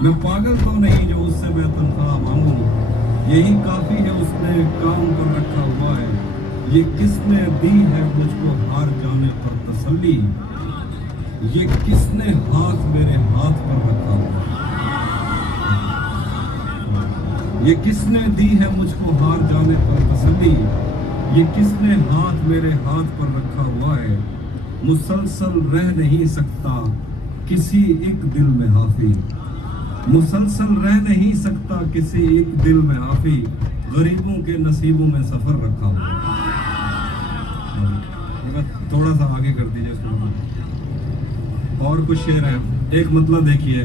मैं पागल तो नहीं जो उससे मैं तनख्वाह मांगूं, यही काफी है उसने काम पर रखा हुआ है। ये किसने दी है मुझको हार जाने पर तसल्ली, ये किसने हाथ मेरे हाथ पर रखा हुआ है। ये किसने दी है मुझको हार जाने पर तसल्ली, ये किसने हाथ मेरे हाथ पर रखा हुआ है। मुसलसल रह नहीं सकता किसी एक दिल में हाफी, मुसलसल रह नहीं सकता किसी एक दिल में हाफी, गरीबों के नसीबों में सफर रखा हुआ। थोड़ा सा आगे कर दीजिए उसको। और कुछ शेर है, एक मतलब देखिए।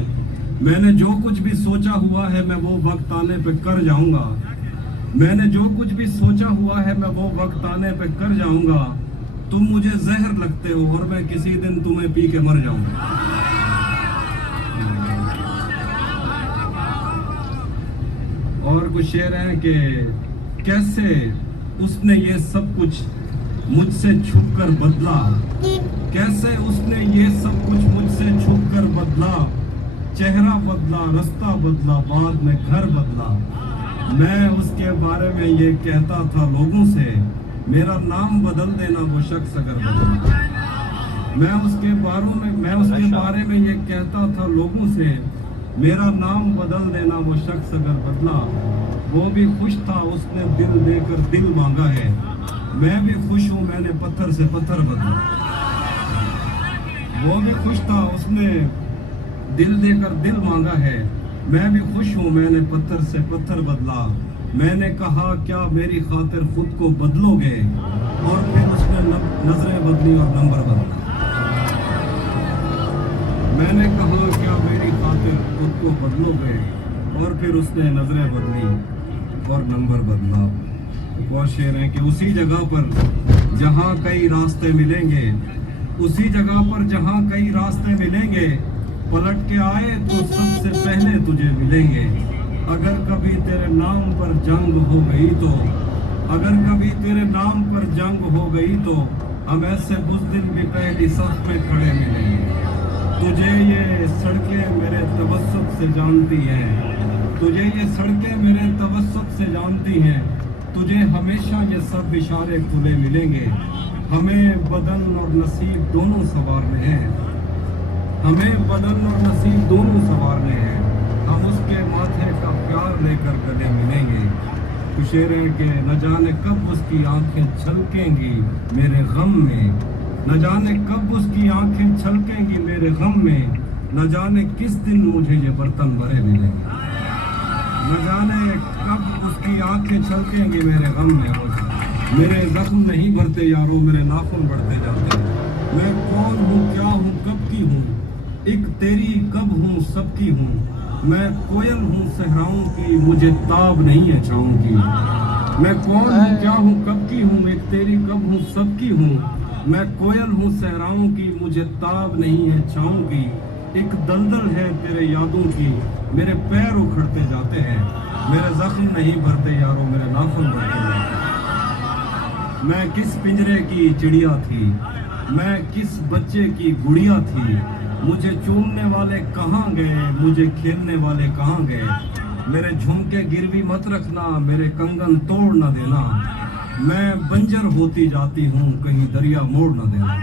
मैंने जो कुछ भी सोचा हुआ है मैं वो वक्त आने पे कर जाऊंगा, मैंने जो कुछ भी सोचा हुआ है मैं वो वक्त आने पे कर जाऊंगा। तुम मुझे जहर लगते हो और मैं किसी दिन तुम्हें पी के मर जाऊंगा। और कुछ शेर हैं कि कैसे उसने ये सब कुछ मुझसे छुप कर बदला, कैसे उसने ये सब कुछ मुझसे छुप कर बदला। चेहरा बदला, रास्ता बदला, बाद में घर बदला। मैं उसके बारे में ये कहता था लोगों से, मेरा नाम बदल देना वो शख्स अगर बदला। मैं उसके बारे में ये कहता था लोगों से, मेरा नाम बदल देना वो शख्स अगर बदला। वो भी खुश था उसने दिल देकर दिल मांगा है, मैं भी खुश हूँ मैंने पत्थर से पत्थर बदला। वो भी खुश था उसने दिल देकर दिल मांगा है, मैं भी खुश हूँ मैंने पत्थर से पत्थर बदला। मैंने कहा क्या मेरी खातिर खुद को बदलोगे, और फिर उसने नजरें बदली और नंबर बदला। मैंने कहा क्या मेरी खातिर खुद को बदलोगे, और फिर उसने नजरें बदली और नंबर बदला। और शेर है कि उसी जगह पर जहाँ कई रास्ते मिलेंगे, उसी जगह पर जहाँ कई रास्ते मिलेंगे, पलट के आए तो सबसे पहले तुझे मिलेंगे। अगर कभी तेरे नाम पर जंग हो गई तो, अगर कभी तेरे नाम पर जंग हो गई तो, हम ऐसे बुज़दिल भी पहली सफ में खड़े मिलेंगे। तुझे ये सड़कें मेरे तवस्सुत से जानती हैं, तुझे ये सड़कें मेरे तवस्सुत से जानती हैं। तुझे हमेशा ये सब इशारे खुले मिलेंगे। हमें बदन और नसीब दोनों संवारने हैं, हमें बदन और नसीब दोनों संवारने हैं। हम उसके माथे का प्यार लेकर गले मिलेंगे। शेर है कि न जाने कब उसकी आंखें छलकेंगी मेरे गम में, न जाने कब उसकी आंखें छलकेंगी मेरे गम में। न जाने किस दिन मुझे ये बर्तन भरे मिलेंगे, न जाने कब उसकी आंखें छलकेंगी मेरे गम में। मेरे जख्म नहीं भरते यारों, मेरे नाखून बढ़ते जाते हैं। मैं कौन हूँ, क्या हूँ, कब की हूँ, एक तेरी कब हूँ, सबकी हूँ। मैं कोयल हूँ सहराओं की, मुझे ताब नहीं है छाँव की। मैं कौन हूँ, क्या हूँ, कब की हूँ, एक तेरी कब हूँ, सबकी हूँ। मैं कोयल हूँ सहराओं की, मुझे ताब नहीं है छाँव की। एक दलदल है तेरे यादों की, मेरे पैर उखड़ते जाते हैं। मेरे जख्म नहीं भरते यारों, मेरे नाखून भरते जाते हैं। मैं किस पिंजरे की चिड़िया थी, मैं किस बच्चे की गुड़िया थी। मुझे चूमने वाले कहाँ गए, मुझे खेलने वाले कहाँ गए। मेरे झुमके गिरवी मत रखना, मेरे कंगन तोड़ न देना। मैं बंजर होती जाती हूँ, कहीं दरिया मोड़ न देना।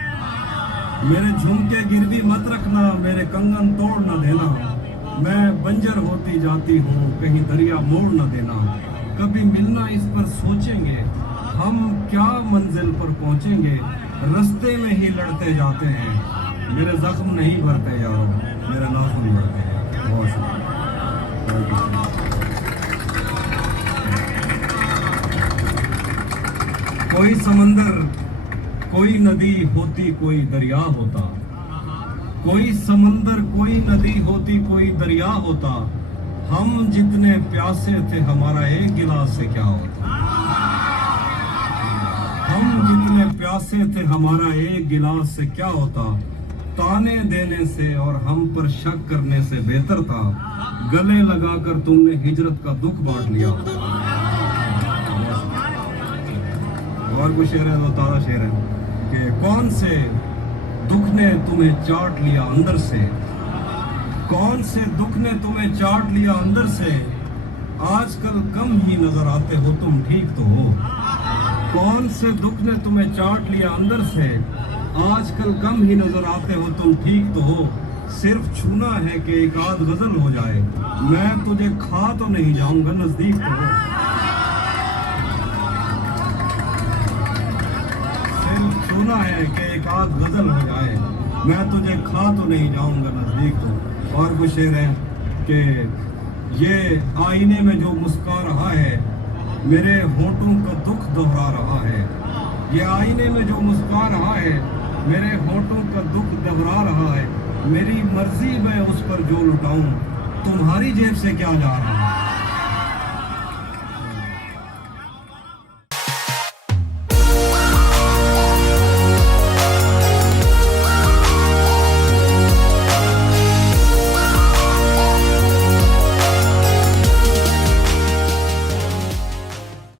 मेरे झुमके गिरवी मत रखना, मेरे कंगन तोड़ न देना। मैं बंजर होती जाती हूँ, कहीं दरिया मोड़ न देना। कभी मिलना इस पर सोचेंगे, हम क्या मंजिल पर पहुँचेंगे। रास्ते में ही लड़ते जाते हैं, मेरे जख्म नहीं भरते यारों, मेरे नाखून भरते हैं। बहुत शुक्रिया। कोई समंदर, कोई नदी होती, कोई दरिया होता। कोई समंदर, कोई नदी होती, कोई दरिया होता। हम जितने प्यासे थे हमारा एक गिलास से क्या होता। हम जितने प्यासे थे हमारा एक गिलास से क्या होता। ताने देने से और हम पर शक करने से बेहतर था गले लगाकर तुमने हिजरत का दुख बांट लिया। और कुछ शेर है, तो ताज़ा शेर है कि कौन से दुख ने तुम्हें चाट लिया अंदर से, कौन से दुख ने तुम्हें चाट लिया अंदर से, आजकल कम ही नजर आते हो तुम, ठीक तो हो। कौन से दुख ने तुम्हें चाट लिया अंदर से, आजकल कम ही नजर आते हो तुम, ठीक तो हो। सिर्फ छूना है कि एक आध गजल हो जाए, मैं तुझे खा तो नहीं जाऊंगा, नजदीक तो हो। सिर्फ छूना है कि एक आध गजल हो जाए, मैं तुझे खा तो नहीं जाऊंगा, नजदीक तो। और वो शेर है कि ये आईने में जो मुस्कुरा रहा है, मेरे होंठों का दुख दोहरा रहा है। ये आईने में जो मुस्कुरा रहा है, मेरे होंठों का दुख दोहरा रहा है। मेरी मर्जी मैं उस पर जो लुटाऊं, तुम्हारी जेब से क्या जा रहा है।